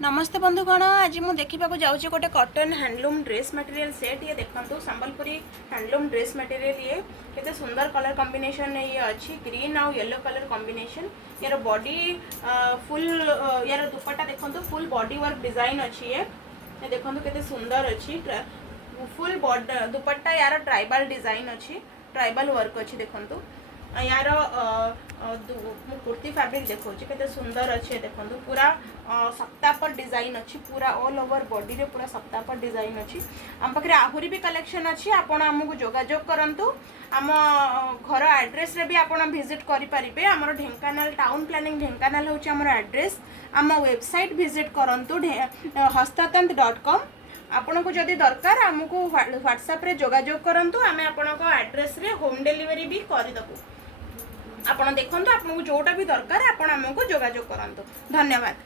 नमस्ते बंधुगण आज मुझे देखा जाऊँगी गोटे cotton handloom dress material set ये देखो संबलपुरी हैंडलूम ड्रेस मटेरियल ये केते सुंदर कलर कॉम्बिनेशन ये अच्छी ग्रीन आउ येलो कलर कॉम्बिनेशन यार बॉडी फुल यार दुपट्टा देखो फुल बॉडी वर्क डिजाइन अच्छी ये देखो केते सुंदर अच्छी फुल दुपट्टा यार ट्राइबल डिजाइन अच्छी ट्राइबल वर्क अच्छी देखो यार कुर्ती फैब्रिक देखो केते सुंदर अच्छे देखो पूरा सप्ताह पर डिजाइन अच्छी पूरा ऑल ओवर बॉडी रे पूरा सप्ताह पर डिजाइन अच्छी आम पाखे आहुरी भी कलेक्शन अच्छी आपण आमको जोगाजोग करंतु आम घर एड्रेस रे भी आपण विजिट करि परिबे हमर ढेंकानाल टाउन प्लानिंग ढेंकानाल होची हमर एड्रेस आम वेबसाइट विजिट करंतु हस्ततंत.com आपन को जदि दरकार आमको व्हाट्सएप रे जोगाजोग करंतु आमे आपण को एड्रेस रे होम डिलीवरी भी करि दबु आपण देखंतु आपन को जोटा भी दरकार आपण आमको जोगाजोग करंतु धन्यवाद।